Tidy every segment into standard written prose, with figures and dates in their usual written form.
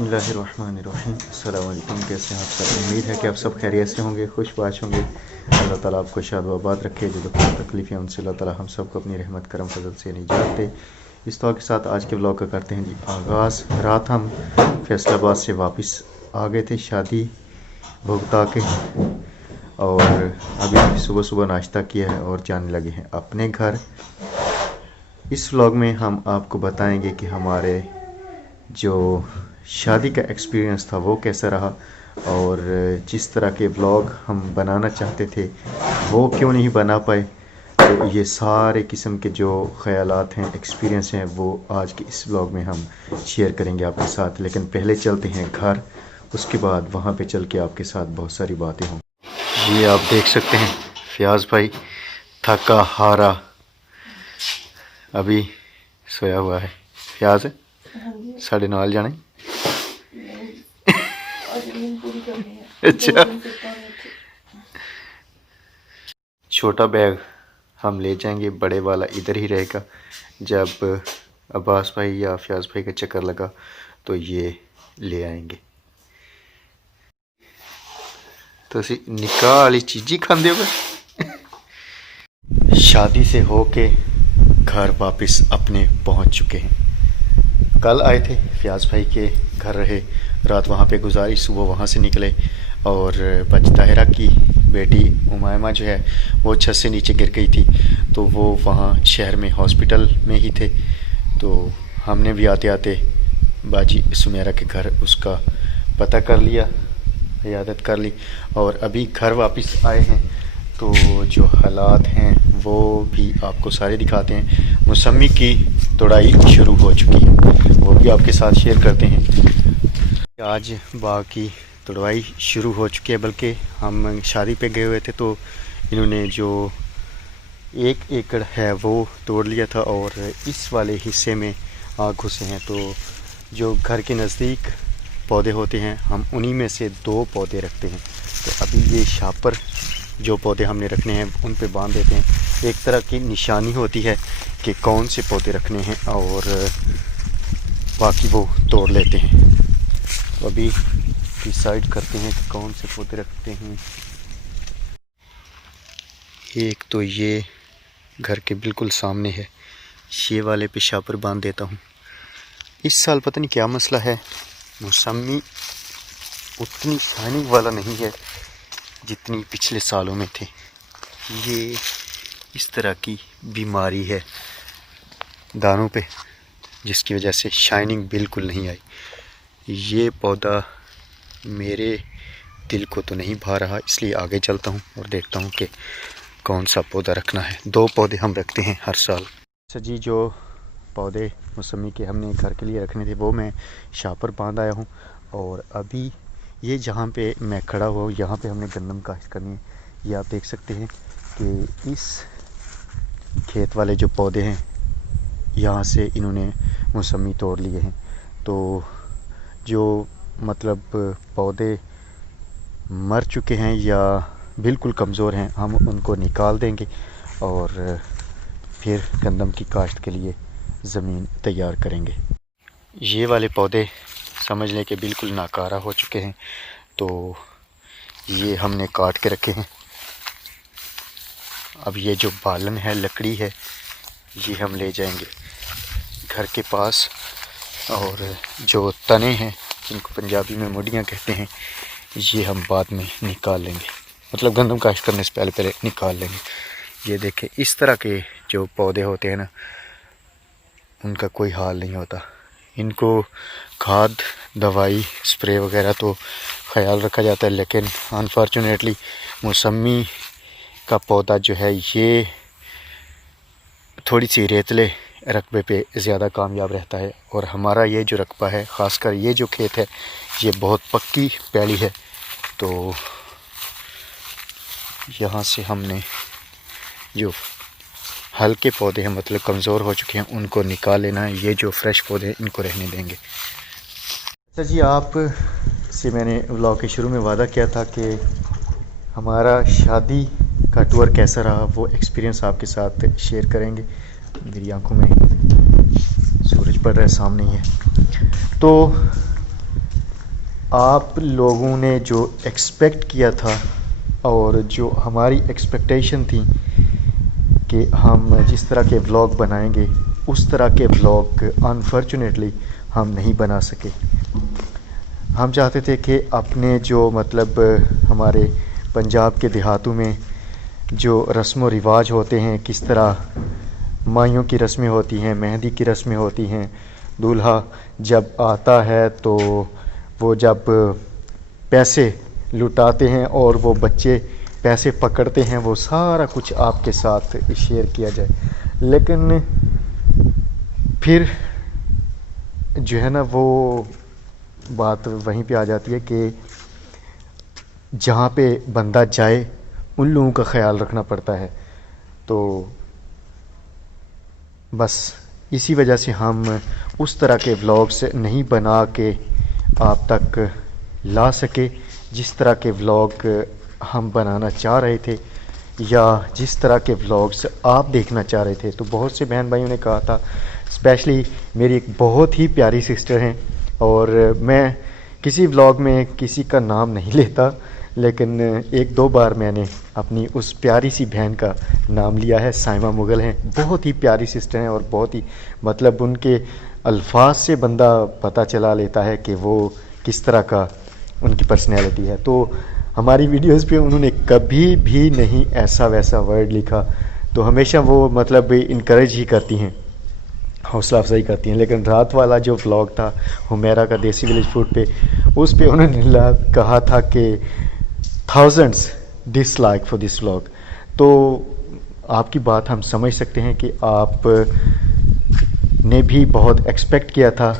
बिस्मिल्लाहिर्रहमानिर्रहीम। अस्सलाम वालेकुम। कैसे हैं आप सब? उम्मीद है कि आप सब खैरियत से होंगे, खुशबाश होंगे। अल्लाह ताला आपको शाद व आबाद रखे। जो दुख तकलीफ़ है उनसे अल्लाह ताला हम सबको अपनी रहमत करम फजल से निजात दे। इस दुआ के साथ आज के व्लॉग का करते हैं जी आगाज़। रात हम फैसलाबाद से वापस आ गए थे शादी भुगता के, और अभी सुबह सुबह नाश्ता किया है और जाने लगे हैं अपने घर। इस व्लॉग में हम आपको बताएंगे कि हमारे जो शादी का एक्सपीरियंस था वो कैसा रहा, और जिस तरह के व्लॉग हम बनाना चाहते थे वो क्यों नहीं बना पाए। तो ये सारे किस्म के जो ख़यालात हैं, एक्सपीरियंस हैं, वो आज के इस व्लॉग में हम शेयर करेंगे आपके साथ। लेकिन पहले चलते हैं घर, उसके बाद वहाँ पे चल के आपके साथ बहुत सारी बातें हों। ये आप देख सकते हैं फयाज भाई थका हारा अभी सोया हुआ है। फयाज साढ़े नाल जाने अच्छा, छोटा बैग हम ले जाएंगे, बड़े वाला इधर ही रहेगा। जब अब्बास भाई या फयाज भाई का चक्कर लगा तो ये ले आएंगे। तो निकाह वाली चीज़ ही खाते हो। शादी से होके घर वापस अपने पहुंच चुके हैं। कल आए थे, फयाज भाई के घर रहे, रात वहाँ पे गुजारी, सुबह वहाँ से निकले। और बच ताहिरा की बेटी उमायमा जो है वो छत से नीचे गिर गई थी, तो वो वहाँ शहर में हॉस्पिटल में ही थे। तो हमने भी आते आते बाजी सुमेरा के घर उसका पता कर लिया, इयादत कर ली, और अभी घर वापस आए हैं। तो जो हालात हैं वो भी आपको सारे दिखाते हैं। मौसमी की तोड़ाई शुरू हो चुकी है, वो भी आपके साथ शेयर करते हैं। आज बाग की तोड़वाई शुरू हो चुकी है, बल्कि हम शादी पे गए हुए थे तो इन्होंने जो 1 एकड़ है वो तोड़ लिया था, और इस वाले हिस्से में आग घुसे हैं। तो जो घर के नज़दीक पौधे होते हैं हम उन्हीं में से 2 पौधे रखते हैं। तो अभी ये शापर जो पौधे हमने रखने हैं उन पे बांध देते हैं। एक तरह की निशानी होती है कि कौन से पौधे रखने हैं, और बाकी वो तोड़ लेते हैं। तो अभी डिसाइड करते हैं कि कौन से पौधे रखते हैं। एक तो ये घर के बिल्कुल सामने है, ये वाले पे शापर बांध देता हूँ। इस साल पता नहीं क्या मसला है, मौसमी उतनी शाइनिंग वाला नहीं है जितनी पिछले सालों में थे। ये इस तरह की बीमारी है दानों पे, जिसकी वजह से शाइनिंग बिल्कुल नहीं आई। ये पौधा मेरे दिल को तो नहीं भा रहा, इसलिए आगे चलता हूँ और देखता हूँ कि कौन सा पौधा रखना है। 2 पौधे हम रखते हैं हर साल। अच्छा जी, जो पौधे मौसमी के हमने घर के लिए रखने थे वो मैं शापर बांध आया हूँ। और अभी ये जहाँ पे मैं खड़ा हुआ यहाँ पे हमने गंदम काश्त करनी है। ये आप देख सकते हैं कि इस खेत वाले जो पौधे हैं यहाँ से इन्होंने मौसमी तोड़ लिए हैं। तो जो मतलब पौधे मर चुके हैं या बिल्कुल कमज़ोर हैं हम उनको निकाल देंगे, और फिर गंदम की काश्त के लिए ज़मीन तैयार करेंगे। ये वाले पौधे समझ लें कि बिल्कुल नाकारा हो चुके हैं, तो ये हमने काट के रखे हैं। अब ये जो बालन है, लकड़ी है, ये हम ले जाएंगे घर के पास, और जो तने हैं जिनको पंजाबी में मुड़ियाँ कहते हैं, ये हम बाद में निकाल लेंगे, मतलब गंदम काश्त करने से पहले पहले निकाल लेंगे। ये देखें, इस तरह के जो पौधे होते हैं ना, उनका कोई हाल नहीं होता। इनको खाद, दवाई, स्प्रे वगैरह तो ख्याल रखा जाता है, लेकिन अनफॉर्चुनेटली मौसमी का पौधा जो है ये थोड़ी सी रेतले रकबे पे ज़्यादा कामयाब रहता है। और हमारा ये जो रकबा है, ख़ासकर ये जो खेत है, ये बहुत पक्की पैली है। तो यहाँ से हमने जो हल्के पौधे हैं, मतलब कमज़ोर हो चुके हैं, उनको निकाल लेना है। ये जो फ्रेश पौधे हैं इनको रहने देंगे। अच्छा जी, आप से मैंने व्लॉग के शुरू में वादा किया था कि हमारा शादी का टूर कैसा रहा वो एक्सपीरियंस आपके साथ शेयर करेंगे। मेरी आंखों में सूरज पड़ रहा है, सामने ही है। तो आप लोगों ने जो एक्सपेक्ट किया था और जो हमारी एक्सपेक्टेशन थी कि हम जिस तरह के व्लॉग बनाएंगे उस तरह के व्लॉग अनफॉर्चुनेटली हम नहीं बना सके। हम चाहते थे कि अपने जो मतलब हमारे पंजाब के देहातों में जो रस्म व रिवाज होते हैं, किस तरह माइयों की रस्में होती हैं, मेहंदी की रस्में होती हैं, दूल्हा जब आता है तो वो जब पैसे लुटाते हैं और वो बच्चे पैसे पकड़ते हैं, वो सारा कुछ आपके साथ शेयर किया जाए। लेकिन फिर जो है ना वो बात वहीं पे आ जाती है कि जहाँ पे बंदा जाए उन लोगों का ख्याल रखना पड़ता है। तो बस इसी वजह से हम उस तरह के व्लॉग्स नहीं बना के आप तक ला सके जिस तरह के व्लॉग हम बनाना चाह रहे थे या जिस तरह के व्लॉग्स आप देखना चाह रहे थे। तो बहुत से बहन भाइयों ने कहा था, स्पेशली मेरी एक बहुत ही प्यारी सिस्टर हैं, और मैं किसी व्लॉग में किसी का नाम नहीं लेता, लेकिन एक दो बार मैंने अपनी उस प्यारी सी बहन का नाम लिया है। साइमा मुगल हैं, बहुत ही प्यारी सिस्टर हैं और बहुत ही मतलब उनके अल्फाज से बंदा पता चला लेता है कि वो किस तरह का उनकी पर्सनैलिटी है। तो हमारी वीडियोस पे उन्होंने कभी भी नहीं ऐसा वैसा वर्ड लिखा, तो हमेशा वो मतलब इनकरेज ही करती हैं, हौसला अफजाई करती हैं। लेकिन रात वाला जो व्लॉग था हुमेरा का देसी विलेज फूड पे, उस पे उन्होंने कहा था कि thousands dislike for this vlog. तो आपकी बात हम समझ सकते हैं कि आप ने भी बहुत एक्सपेक्ट किया था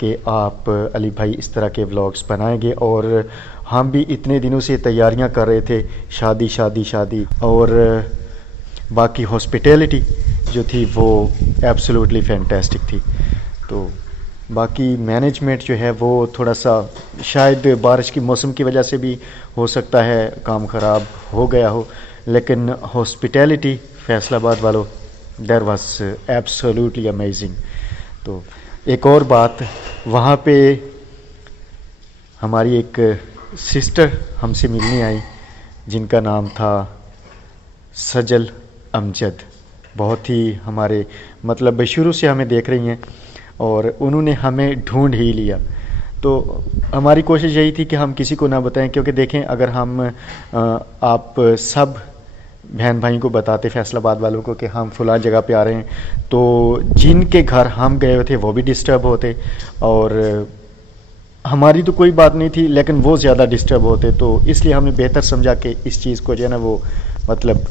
कि आप अली भाई इस तरह के व्लॉग्स बनाएंगे, और हम भी इतने दिनों से तैयारियां कर रहे थे, शादी शादी शादी, और बाकी हॉस्पिटैलिटी जो थी वो एब्सोल्युटली फैंटास्टिक थी। तो बाकी मैनेजमेंट जो है वो थोड़ा सा शायद बारिश की मौसम की वजह से भी हो सकता है काम ख़राब हो गया हो, लेकिन हॉस्पिटैलिटी फैसलाबाद वालों देयर वाज एब्सोल्युटली अमेजिंग। तो एक और बात, वहाँ पे हमारी एक सिस्टर हमसे मिलने आई जिनका नाम था सजल अमजद। बहुत ही हमारे मतलब शुरू से हमें देख रही हैं और उन्होंने हमें ढूंढ ही लिया। तो हमारी कोशिश यही थी कि हम किसी को ना बताएं, क्योंकि देखें अगर हम आप सब बहन भाई को बताते फैसलाबाद वालों को कि हम फुला जगह पे आ रहे हैं, तो जिनके घर हम गए हुए थे वो भी डिस्टर्ब होते, और हमारी तो कोई बात नहीं थी लेकिन वो ज़्यादा डिस्टर्ब होते। तो इसलिए हमने बेहतर समझा कि इस चीज़ को जो है ना वो मतलब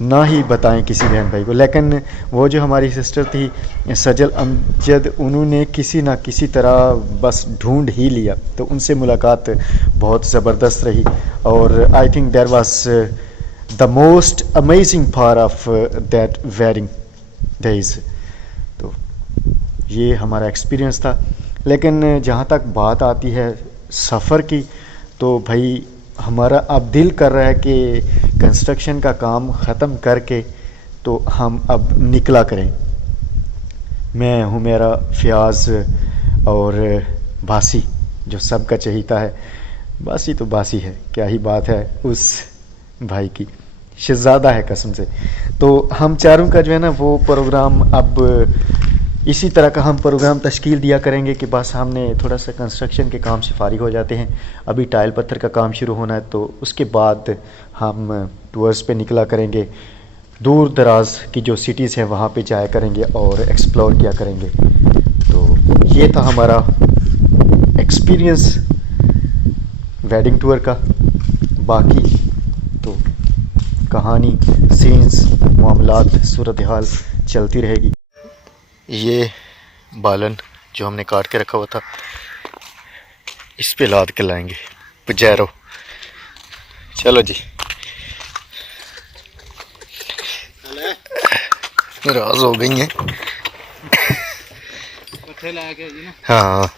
ना ही बताएं किसी बहन भाई को। लेकिन वो जो हमारी सिस्टर थी सजल अमजद, उन्होंने किसी ना किसी तरह बस ढूंढ ही लिया। तो उनसे मुलाकात बहुत ज़बरदस्त रही, और I think there was the most amazing part of that wedding days. तो ये हमारा एक्सपीरियंस था। लेकिन जहाँ तक बात आती है सफ़र की, तो भाई हमारा अब दिल कर रहा है कि कंस्ट्रक्शन का काम ख़त्म करके तो हम अब निकला करें। मैं हूँ मेरा फ़याज़ और बासी जो सबका चहीता है। बासी तो बासी है, क्या ही बात है उस भाई की, शहज़ादा है कसम से। तो हम चारों का जो है ना वो प्रोग्राम अब इसी तरह का हम प्रोग्राम तश्कील दिया करेंगे कि बस हमने थोड़ा सा कंस्ट्रक्शन के काम से फारिग हो जाते हैं, अभी टाइल पत्थर का काम शुरू होना है, तो उसके बाद हम टूर्स पे निकला करेंगे, दूर दराज की जो सिटीज़ हैं वहाँ पे जाया करेंगे और एक्सप्लोर किया करेंगे। तो ये था हमारा एक्सपीरियंस वेडिंग टूर का। बाकी तो कहानी, सीन्स, मामलात, सूरत हाल चलती रहेगी। ये बालन जो हमने काट के रखा हुआ था इस पे लाद के लाएंगे पजैरो। चलो जी, नाराज हो गई हैं। हाँ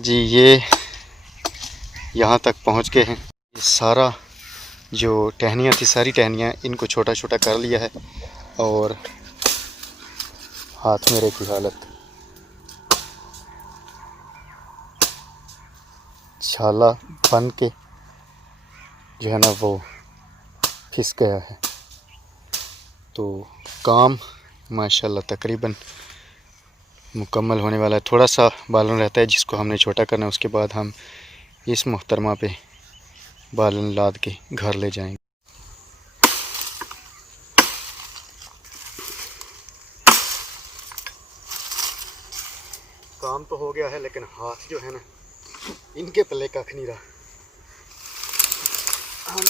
जी ये यहाँ तक पहुँच गए हैं। ये सारा जो टहनियाँ थी, सारी टहनियाँ इनको छोटा छोटा कर लिया है और हाथ मेरे की हालत, छाला बन के जो है ना वो फिस गया है। तो काम माशाल्लाह तकरीबन मुकम्मल होने वाला है। थोड़ा सा बालन रहता है जिसको हमने छोटा करना है, उसके बाद हम इस मुहतरमा पे बालन लाद के घर ले जाएंगे। काम तो हो गया है लेकिन हाथ जो है ना इनके पल्ले कख नहीं रहा। हम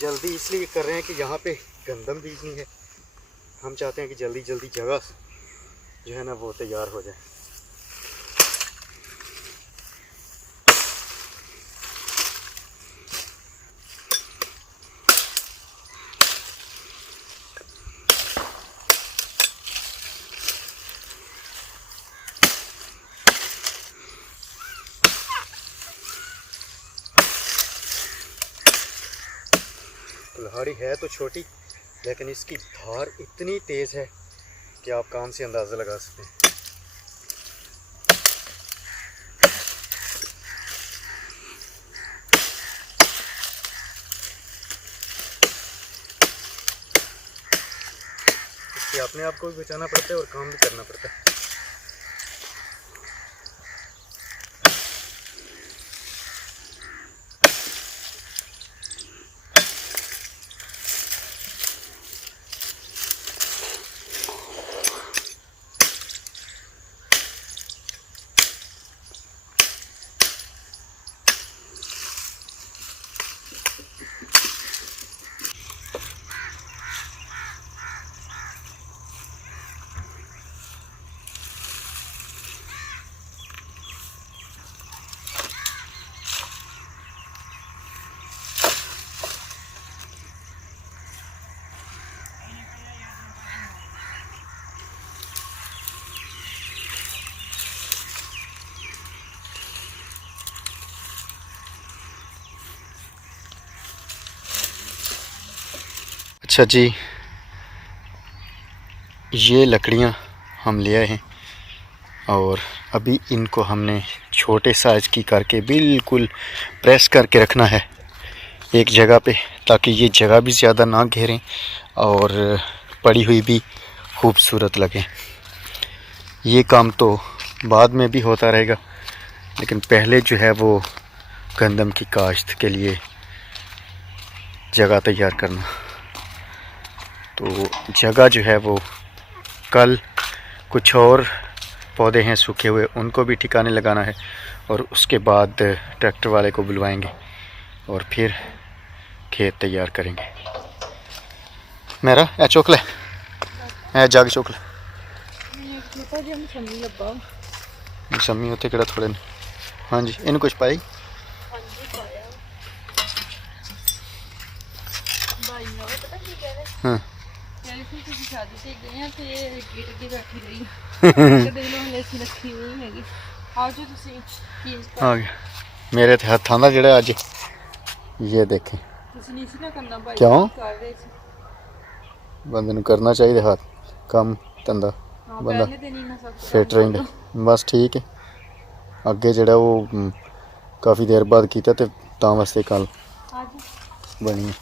जल्दी इसलिए कर रहे हैं कि यहाँ पे गंदम बीजनी है। हम चाहते हैं कि जल्दी जल्दी जगह जो है ना वो तैयार हो जाए। कुल्हाड़ी है तो छोटी लेकिन इसकी धार इतनी तेज़ है कि आप काम से अंदाज़ा लगा सकते हैं। इससे अपने आप को भी बचाना पड़ता है और काम भी करना पड़ता है। अच्छा जी, ये लकड़ियाँ हम ले आए हैं और अभी इनको हमने छोटे साइज़ की करके बिल्कुल प्रेस करके रखना है एक जगह पे, ताकि ये जगह भी ज़्यादा ना घेरें और पड़ी हुई भी खूबसूरत लगे। ये काम तो बाद में भी होता रहेगा लेकिन पहले जो है वो गंदम की काश्त के लिए जगह तैयार करना। तो जगह जो है वो कल कुछ और पौधे हैं सूखे हुए उनको भी ठिकाने लगाना है और उसके बाद ट्रैक्टर वाले को बुलवाएंगे और फिर खेत तैयार करेंगे। मेरा ए चोकले ए जाग चोकले मौसमी होते किड़ा थोड़े ने। हाँ जी, इन कुछ पाई हाँ मेरे हथा का जोड़ा अज ये देखें क्यों बंदे करना चाहिए हाथ काम धंधा बंदा फिट रहिंदा। बस ठीक है, अगे जोड़ा वो काफ़ी देर बाद किया तो तां वास्ते कल बनी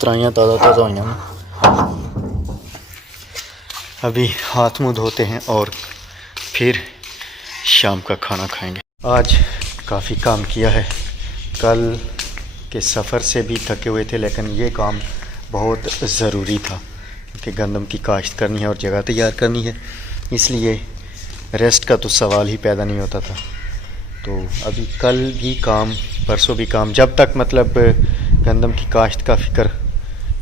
त्राइयाँ ताज़ा ताज़ा हुई। अभी हाथ मुँह धोते हैं और फिर शाम का खाना खाएंगे। आज काफ़ी काम किया है, कल के सफ़र से भी थके हुए थे लेकिन ये काम बहुत ज़रूरी था क्योंकि गंदम की काश्त करनी है और जगह तैयार करनी है, इसलिए रेस्ट का तो सवाल ही पैदा नहीं होता था। तो अभी कल भी काम परसों भी काम, जब तक मतलब गंदम की काश्त का फ़िक्र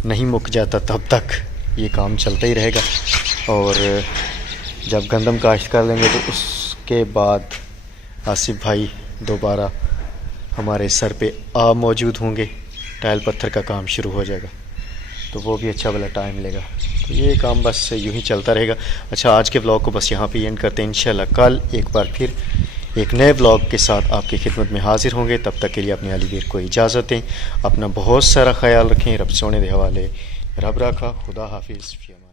नहीं मुक जाता तब तक ये काम चलता ही रहेगा। और जब गंदम काश्त कर लेंगे तो उसके बाद आसिफ भाई दोबारा हमारे सर पे आ मौजूद होंगे, टाइल पत्थर का काम शुरू हो जाएगा तो वो भी अच्छा वाला टाइम लेगा। तो ये काम बस यूँ ही चलता रहेगा। अच्छा, आज के व्लॉग को बस यहाँ पे एंड करते हैं। इंशाल्लाह कल एक बार फिर एक नए व्लॉग के साथ आपकी खिदमत में हाजिर होंगे। तब तक के लिए अपने अली वीर को इजाज़त दें। अपना बहुत सारा ख्याल रखें। रब सोने दे हवाले। रब रखा। खुदा हाफिज़।